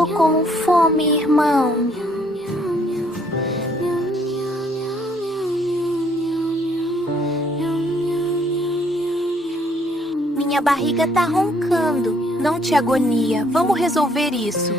Tô com fome, irmão. Minha barriga tá roncando. Não te agonia. Vamos resolver isso.